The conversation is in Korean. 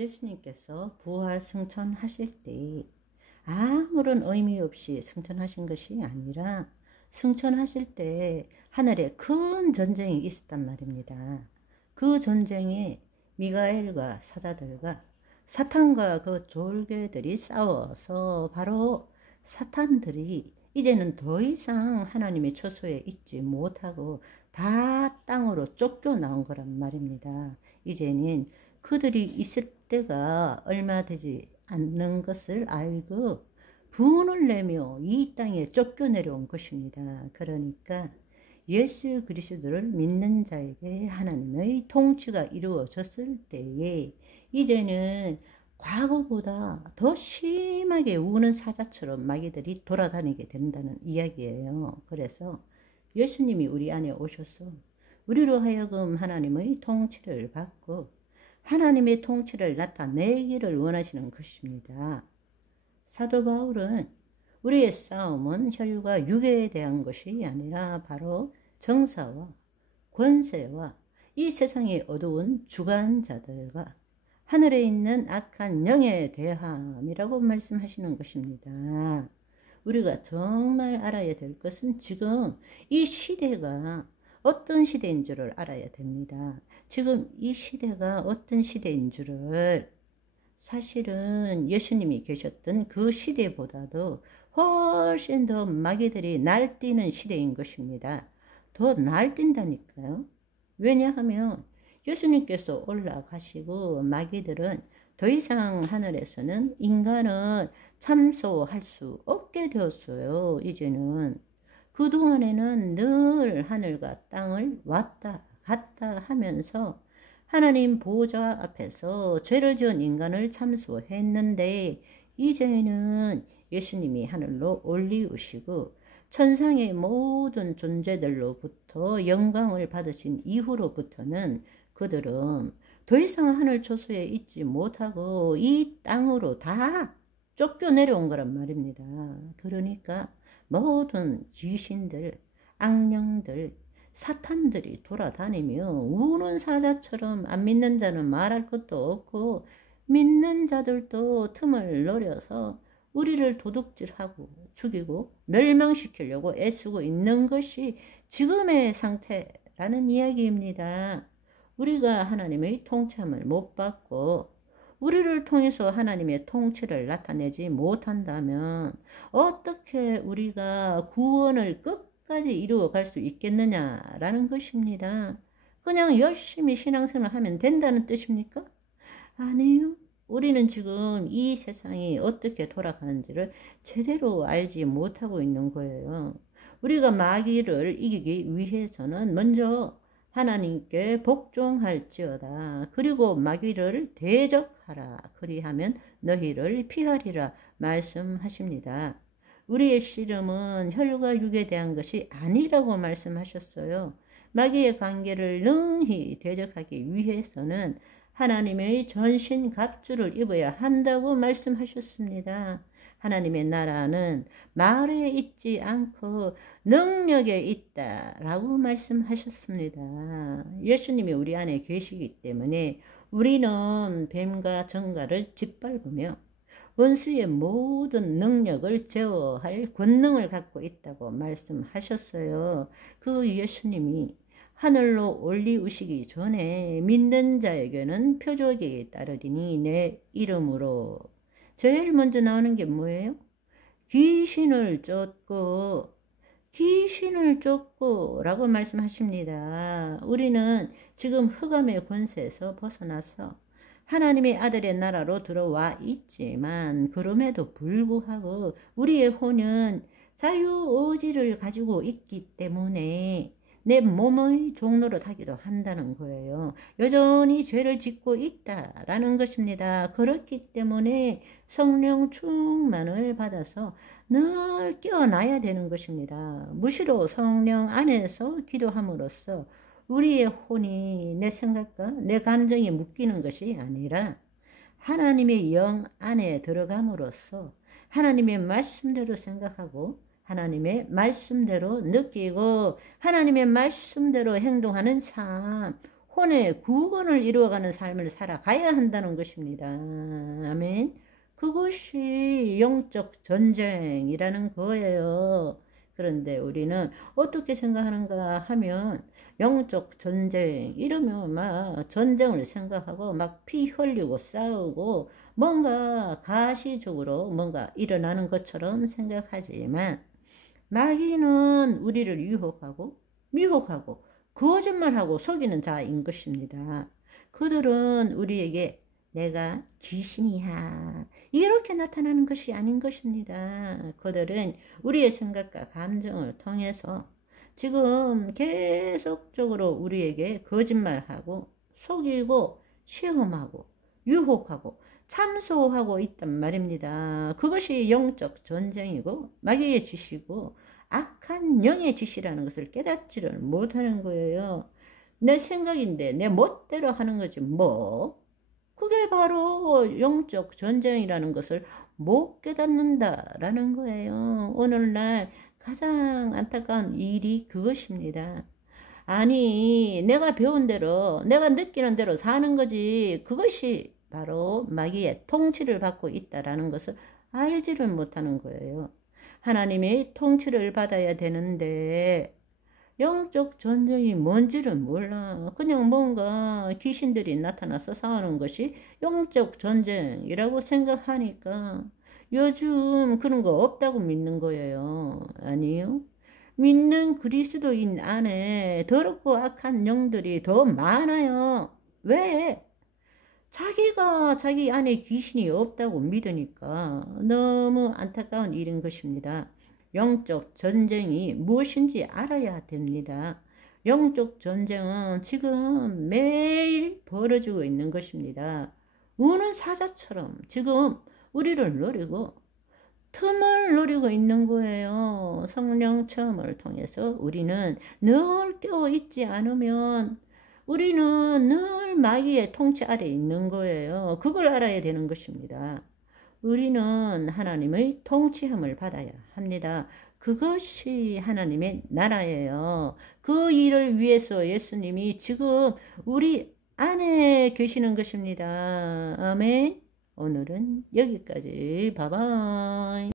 예수님께서 부활 승천하실 때 아무런 의미 없이 승천하신 것이 아니라 승천하실 때 하늘에 큰 전쟁이 있었단 말입니다. 그 전쟁에 미가엘과 사자들과 사탄과 그 졸개들이 싸워서 바로 사탄들이 이제는 더 이상 하나님의 처소에 있지 못하고 다 땅으로 쫓겨나온 거란 말입니다. 이제는 그들이 있을 때가 얼마 되지 않는 것을 알고 분을 내며 이 땅에 쫓겨내려온 것입니다. 그러니까 예수 그리스도를 믿는 자에게 하나님의 통치가 이루어졌을 때에 이제는 과거보다 더 심하게 우는 사자처럼 마귀들이 돌아다니게 된다는 이야기예요. 그래서 예수님이 우리 안에 오셔서 우리로 하여금 하나님의 통치를 받고 하나님의 통치를 나타내기를 원하시는 것입니다. 사도 바울은 우리의 싸움은 혈과 육에 대한 것이 아니라 바로 정사와 권세와 이 세상의 어두운 주관자들과 하늘에 있는 악한 영에 대함이라고 말씀하시는 것입니다. 우리가 정말 알아야 될 것은 지금 이 시대가 어떤 시대인 줄을 알아야 됩니다. 지금 이 시대가 어떤 시대인 줄을 사실은 예수님이 계셨던 그 시대보다도 훨씬 더 마귀들이 날뛰는 시대인 것입니다. 더 날뛴다니까요. 왜냐하면 예수님께서 올라가시고 마귀들은 더 이상 하늘에서는 인간을 참소할 수 없게 되었어요. 이제는 그동안에는 늘 하늘과 땅을 왔다 갔다 하면서 하나님 보호자 앞에서 죄를 지은 인간을 참소했는데 이제는 예수님이 하늘로 올리우시고 천상의 모든 존재들로부터 영광을 받으신 이후로부터는 그들은 더 이상 하늘 초소에 있지 못하고 이 땅으로 다 쫓겨내려온 거란 말입니다. 그러니까 모든 귀신들, 악령들, 사탄들이 돌아다니며 우는 사자처럼 안 믿는 자는 말할 것도 없고 믿는 자들도 틈을 노려서 우리를 도둑질하고 죽이고 멸망시키려고 애쓰고 있는 것이 지금의 상태라는 이야기입니다. 우리가 하나님의 통치함을 못 받고 우리를 통해서 하나님의 통치를 나타내지 못한다면 어떻게 우리가 구원을 끝까지 이루어갈 수 있겠느냐라는 것입니다. 그냥 열심히 신앙생활 하면 된다는 뜻입니까? 아니요. 우리는 지금 이 세상이 어떻게 돌아가는지를 제대로 알지 못하고 있는 거예요. 우리가 마귀를 이기기 위해서는 먼저 하나님께 복종할지어다. 그리고 마귀를 대적하라. 그리하면 너희를 피하리라 말씀하십니다. 우리의 씨름은 혈과 육에 대한 것이 아니라고 말씀하셨어요. 마귀의 관계를 능히 대적하기 위해서는 하나님의 전신 갑주를 입어야 한다고 말씀하셨습니다. 하나님의 나라는 말에 있지 않고 능력에 있다라고 말씀하셨습니다. 예수님이 우리 안에 계시기 때문에 우리는 뱀과 정갈을 짓밟으며 원수의 모든 능력을 제어할 권능을 갖고 있다고 말씀하셨어요. 그 예수님이 하늘로 올리우시기 전에 믿는 자에게는 표적이 따르리니 내 이름으로. 제일 먼저 나오는 게 뭐예요? 귀신을 쫓고 라고 말씀하십니다. 우리는 지금 흑암의 권세에서 벗어나서 하나님의 아들의 나라로 들어와 있지만 그럼에도 불구하고 우리의 혼은 자유의지를 가지고 있기 때문에 내 몸의 종로를 하기도 한다는 거예요. 여전히 죄를 짓고 있다라는 것입니다. 그렇기 때문에 성령 충만을 받아서 늘 깨어나야 되는 것입니다. 무시로 성령 안에서 기도함으로써 우리의 혼이 내 생각과 내 감정에 묶이는 것이 아니라 하나님의 영 안에 들어감으로써 하나님의 말씀대로 생각하고 하나님의 말씀대로 느끼고 하나님의 말씀대로 행동하는 삶, 혼의 구원을 이루어가는 삶을 살아가야 한다는 것입니다. 아멘. 그것이 영적 전쟁이라는 거예요. 그런데 우리는 어떻게 생각하는가 하면 영적 전쟁 이러면 막 전쟁을 생각하고 막 피 흘리고 싸우고 뭔가 가시적으로 뭔가 일어나는 것처럼 생각하지만 마귀는 우리를 유혹하고 미혹하고 거짓말하고 속이는 자인 것입니다. 그들은 우리에게 내가 귀신이야 이렇게 나타나는 것이 아닌 것입니다. 그들은 우리의 생각과 감정을 통해서 지금 계속적으로 우리에게 거짓말하고 속이고 시험하고 유혹하고 참소하고 있단 말입니다. 그것이 영적 전쟁이고 마귀의 짓이고 악한 영의 짓이라는 것을 깨닫지를 못하는 거예요. 내 생각인데 내 멋대로 하는 거지 뭐. 그게 바로 영적 전쟁이라는 것을 못 깨닫는다라는 거예요. 오늘날 가장 안타까운 일이 그것입니다. 아니, 내가 배운 대로, 내가 느끼는 대로 사는 거지. 그것이 바로 마귀의 통치를 받고 있다라는 것을 알지를 못하는 거예요. 하나님의 통치를 받아야 되는데 영적 전쟁이 뭔지를 몰라. 그냥 뭔가 귀신들이 나타나서 싸우는 것이 영적 전쟁이라고 생각하니까 요즘 그런 거 없다고 믿는 거예요. 아니요. 믿는 그리스도인 안에 더럽고 악한 영들이 더 많아요. 왜? 자기가 자기 안에 귀신이 없다고 믿으니까 너무 안타까운 일인 것입니다. 영적 전쟁이 무엇인지 알아야 됩니다. 영적 전쟁은 지금 매일 벌어지고 있는 것입니다. 우는 사자처럼 지금 우리를 노리고 틈을 노리고 있는 거예요. 성령 체험을 통해서 우리는 늘 깨어 있지 않으면 우리는 늘 마귀의 통치 아래 있는 거예요. 그걸 알아야 되는 것입니다. 우리는 하나님의 통치함을 받아야 합니다. 그것이 하나님의 나라예요. 그 일을 위해서 예수님이 지금 우리 안에 계시는 것입니다. 아멘. 오늘은 여기까지. 바이바이.